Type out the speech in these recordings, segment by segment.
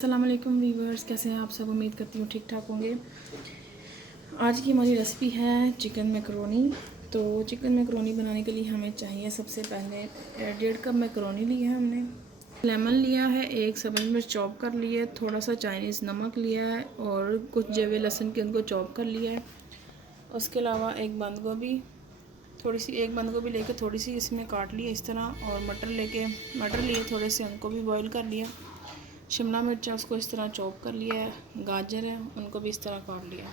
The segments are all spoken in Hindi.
अस्सलाम वालेकुम व्यूअर्स, कैसे हैं आप सब। उम्मीद करती हूँ ठीक ठाक होंगे। आज की हमारी रेसिपी है चिकन मैकरोनी। तो चिकन मैकरोनी बनाने के लिए हमें चाहिए सबसे पहले 1.5 कप मैकरोनी लिया है हमने, लेमन लिया है, एक सब्ज़ मिर्च चॉप कर लिया है, थोड़ा सा चाइनीज़ नमक लिया है और कुछ जवे लहसुन के उनको चॉप कर लिया है। उसके अलावा एक बंद गोभी, एक बंद गोभी लेके थोड़ी सी इसमें काट ली इस तरह, और मटर लिए थोड़े से, उनको भी बॉईल कर लिया। शिमला मिर्च है उसको इस तरह चॉप कर लिया है, गाजर है उनको भी इस तरह काट लिया।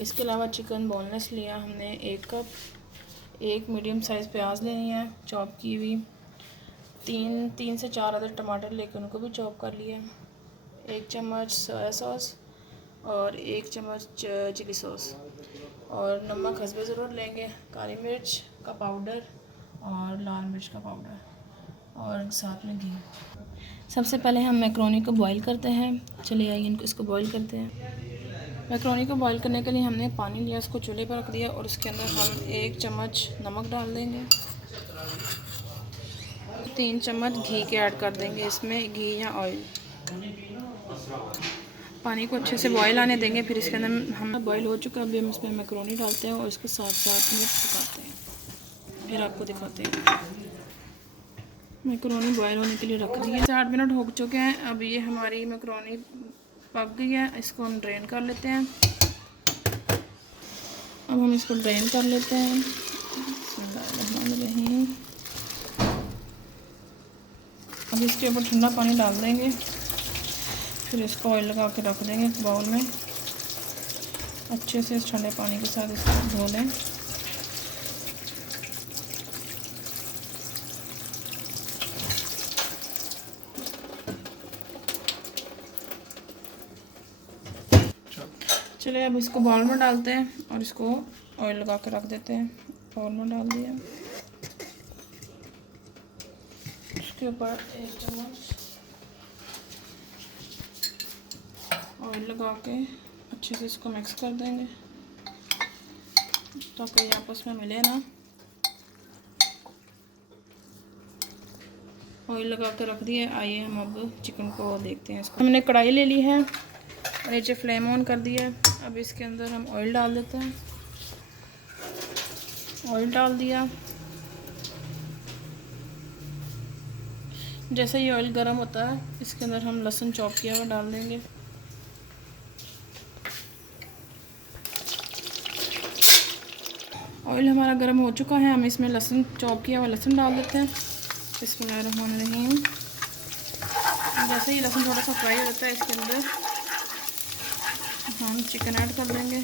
इसके अलावा चिकन बोनलेस लिया हमने 1 कप, एक मीडियम साइज़ प्याज लेनी है चॉप की हुई, तीन से 4 अदर टमाटर लेकर उनको भी चॉप कर लिया, 1 चम्मच सोया सॉस और 1 चम्मच चिली सॉस, और नमक हस्बे ज़रूरत लेंगे, काली मिर्च का पाउडर और लाल मिर्च का पाउडर, और साथ में घी। सबसे पहले हम मैकरोनी को बॉईल करते हैं। चलिए आइए इसको बॉईल करते हैं। मैकरोनी को बॉईल करने के लिए हमने पानी लिया, उसको चूल्हे पर रख दिया और उसके अंदर हम 1 चम्मच नमक डाल देंगे, 3 चम्मच घी के ऐड कर देंगे इसमें, घी या ऑयल। पानी को अच्छे से बॉईल आने देंगे, फिर इसके अंदर हम बॉईल हो चुका है, अभी हम इसमें मैकरोनी डालते हैं और इसको 7 मिनट पकाते हैं, फिर आपको दिखाते हैं। मैकरोनी बॉयल होने के लिए रख दी है, 8 मिनट हो चुके हैं। अब ये हमारी मैकरोनी पक गई है, इसको हम ड्रेन कर लेते हैं। अब हम इसको ड्रेन कर लेते हैं। अब इसके ऊपर ठंडा पानी डाल देंगे, फिर इसको ऑयल लगा के रख देंगे बाउल में। अच्छे से इस ठंडे पानी के साथ इसको धो लें। चलिए अब इसको बाउल में डालते हैं और इसको ऑयल लगा के रख देते हैं। बाउल में डाल दिया, उसके ऊपर 1 चम्मच ऑयल लगा के अच्छे से इसको मिक्स कर देंगे ताकि ये आपस में मिले ना। ऑयल लगा कर रख दिया। आइए हम अब चिकन को देखते हैं। इसको हमने कढ़ाई ले ली है, नीचे फ्लेम ऑन कर दिया है। अब इसके अंदर हम ऑयल डाल देते हैं। ऑयल डाल दिया, जैसे ही ऑयल गर्म होता है इसके अंदर हम लहसुन चॉप किया हुआ डाल देंगे। ऑयल हमारा गर्म हो चुका है, हम इसमें लहसुन चॉप किया हुआ लहसुन डाल देते हैं। बिस्मिल्लाहिर्रहमानिर्रहीम। जैसे ही लहसुन थोड़ा सा फ्राई हो जाता है इसके अंदर हम चिकन ऐड कर देंगे।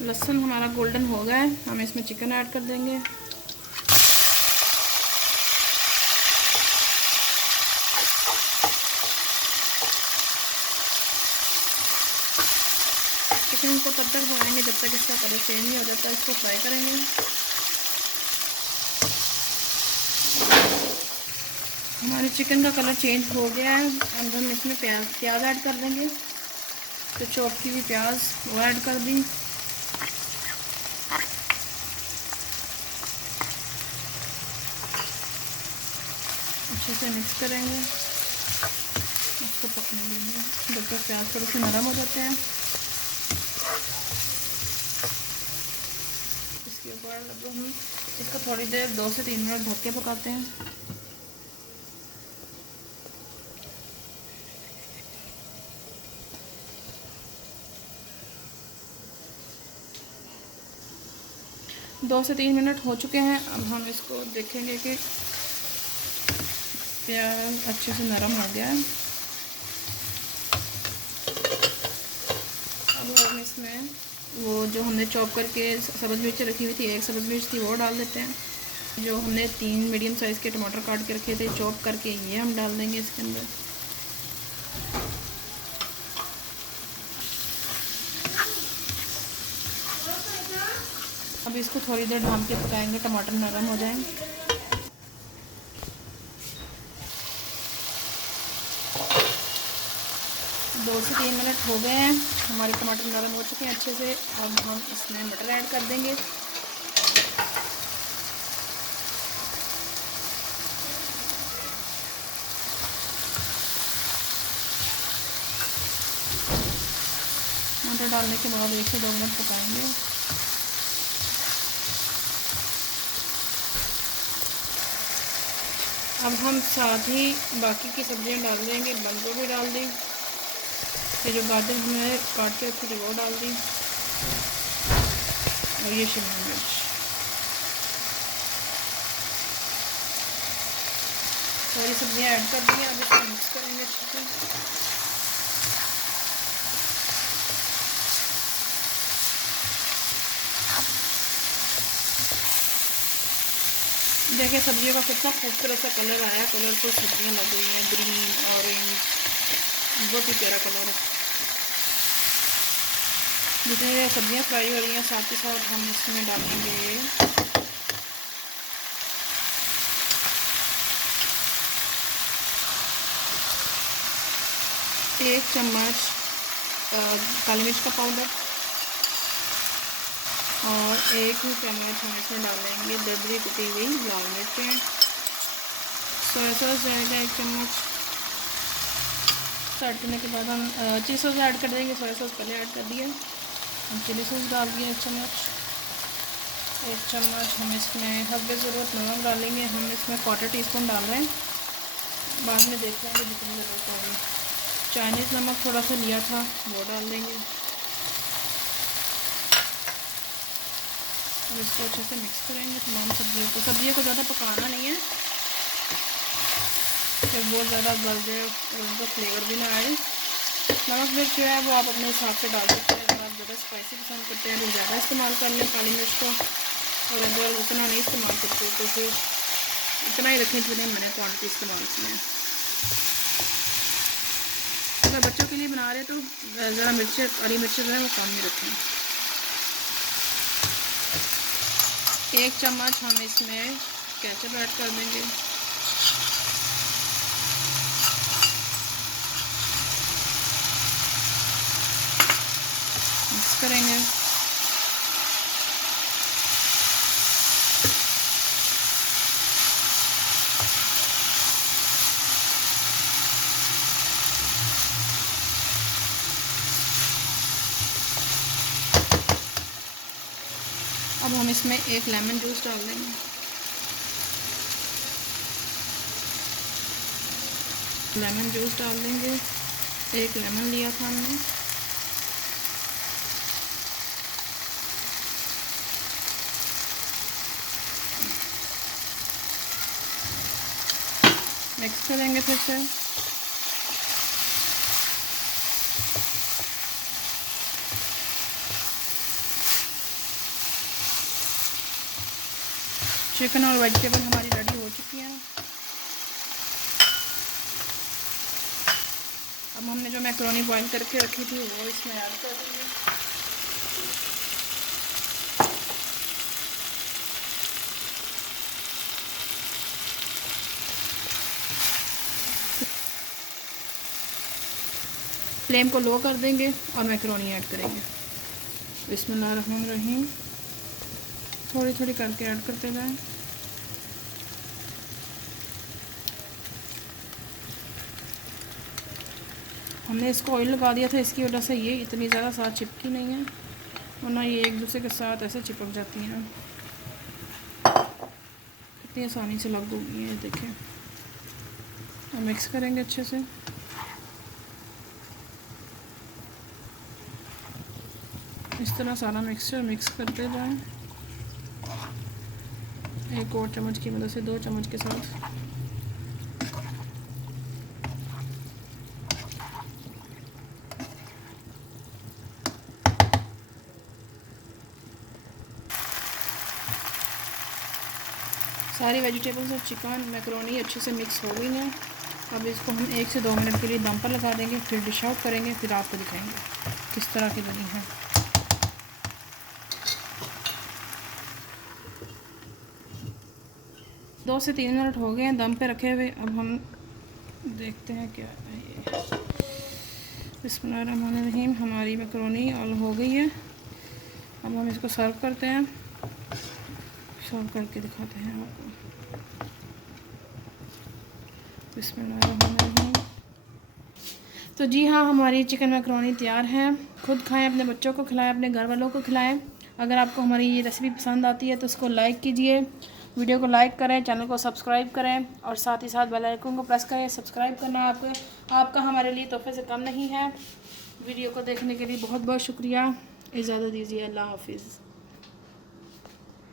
लहसुन हमारा गोल्डन हो गया है, हम इसमें चिकन ऐड कर देंगे। चिकन को तब तक पकाएंगे जब तक इसका कलर चेंज नहीं हो जाता, इसको फ्राई करेंगे। हमारे चिकन का कलर चेंज हो गया है। अब हम इसमें प्याज ऐड कर देंगे। तो चॉप की हुई प्याज वो ऐड कर दी। अच्छे से मिक्स करेंगे, उसको पकने देंगे जब तक प्याज थोड़े से नरम हो जाते हैं। इसके ऊपर अब हम इसको थोड़ी देर 2 से 3 मिनट ढक के पकाते हैं। दो से 3 मिनट हो चुके हैं। अब हम इसको देखेंगे कि प्याज अच्छे से नरम हो गया है। अब हम इसमें वो जो हमने चॉप करके सब्ज़ मिर्च रखी हुई थी, 1 सब्ज़ मिर्च थी, वो डाल देते हैं। जो हमने 3 मीडियम साइज़ के टमाटर काट के रखे थे चॉप करके, ये हम डाल देंगे इसके अंदर। अब इसको थोड़ी देर ढक के पकाएंगे, टमाटर नरम हो जाए। 2 से 3 मिनट हो गए हैं, हमारे टमाटर नरम हो चुके हैं अच्छे से। अब हम इसमें मटर ऐड कर देंगे। मटर डालने के बाद 1 से 2 मिनट पकाएंगे। अब हम साथ ही बाकी की सब्जियां डाल देंगे। बंद गोभी डाल दी, ये जो गाजर हमने काट के रखी थी वो डाल दी, और ये शिमला मिर्च। सारी सब्जियां ऐड कर दी हैं। अब इसको मिक्स करेंगे अच्छे से। देखिए सब्जियों का कितना खूबसूरत सा कलर आया, कलरफुल सब्जियां लग गई हैं, ग्रीन, ऑरेंज, बहुत ही प्यारा कलर है। जितनी ये सब्जियां फ्राई हो रही हैं, साथ ही साथ हम इसमें डालेंगे 1 चम्मच काली मिर्च का पाउडर, और 1 चम्मच हम इसमें डालेंगे दरदरी कुटी हुई लाल मिर्चें। सोया सॉस जाएगा 1 चम्मच। ऐड करने के बाद हम चिली सॉस ऐड कर देंगे। सोया सॉस पहले ऐड कर दिया, हम चिली सॉस डाल दिए 1 चम्मच। 1 चम्मच हम इसमें हस्बे ज़रूरत नमक डालेंगे। हम इसमें 1/4 टीस्पून डाल रहे हैं, बाद में देख लेंगे जितनी ज़रूरत होगी। चाइनीज़ नमक थोड़ा सा लिया था, वो डाल देंगे। अब इसको अच्छे से मिक्स करेंगे तमाम सब्जियों को ज़्यादा पकाना नहीं है, फिर बहुत ज़्यादा गल जाए और उनका फ्लेवर भी ना आए। नमक मिर्च जो है वो आप अपने हिसाब से डाल सकते हैं। अगर आप ज़्यादा स्पाइसी पसंद करते हैं तो ज़्यादा इस्तेमाल कर लें काली मिर्च को, और अगर उतना नहीं इस्तेमाल करते तो फिर इतना ही रखें जितने मैंने क्वांटिटी इस्तेमाल की है। अगर बच्चों के लिए बना रहे तो ज़रा हरी मिर्च जो है वो कम ही रखें। 1 चम्मच हम इसमें केचप ऐड कर देंगे। मिक्स करेंगे। अब हम इसमें 1 लेमन जूस डाल देंगे। लेमन जूस डाल देंगे, 1 लेमन लिया था हमने। मिक्स करेंगे फिर से। चिकन और वेजिटेबल हमारी रेडी हो चुकी हैं। अब हमने जो मैकरोनी बॉईल करके रखी थी वो इसमें ऐड कर देंगे। फ्लेम को लो कर देंगे और मैकरोनी ऐड करेंगे। बिस्मिल्लाहिर्रहमानिर्रहीम। थोड़ी थोड़ी करके ऐड करते जाएं। हमने इसको ऑयल लगा दिया था, इसकी वजह से ये इतनी ज़्यादा साथ चिपकी नहीं है, वरना ये एक दूसरे के साथ ऐसे चिपक जाती हैं। कितनी आसानी से लग गई है, देखें। और मिक्स करेंगे अच्छे से। इस तरह सारा मिक्सचर मिक्स करते जाएं। 1 और चम्मच की मदद से 2 चम्मच के साथ। सारी वेजिटेबल्स और चिकन मैकरोनी अच्छे से मिक्स हो गई हैं। अब इसको हम 1 से 2 मिनट के लिए दम पर लगा देंगे, फिर डिश आउट करेंगे, फिर आपको दिखाएंगे किस तरह की बनी है। 2 से 3 मिनट हो गए हैं दम पे रखे हुए। अब हम देखते हैं क्या है ये। बिस्मिल्लाहिर्रहमानिर्रहीम। हमारी मैकरोनी ऑल हो गई है। अब हम इसको सर्व करते हैं, सर्व करके दिखाते हैं आपको। बिस्मिल्लाहिर्रहमानिर्रहीम। तो जी हाँ, हमारी चिकन मैकरोनी तैयार है। खुद खाएं, अपने बच्चों को खिलाएं, अपने घर वालों को खिलाएं। अगर आपको हमारी ये रेसिपी पसंद आती है तो उसको लाइक कीजिए, वीडियो को लाइक करें, चैनल को सब्सक्राइब करें और साथ ही साथ बेल आइकन को प्रेस करें। सब्सक्राइब करना आपका हमारे लिए तोहफे से कम नहीं है। वीडियो को देखने के लिए बहुत बहुत शुक्रिया। इजाज़त दीजिए। अल्लाह हाफिज़।